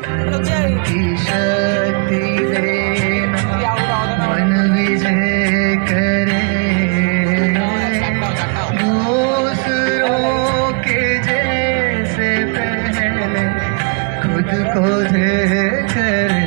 की शक्ति देना मन विजय करे दूसरों के जैसे पहले खुद को दे करे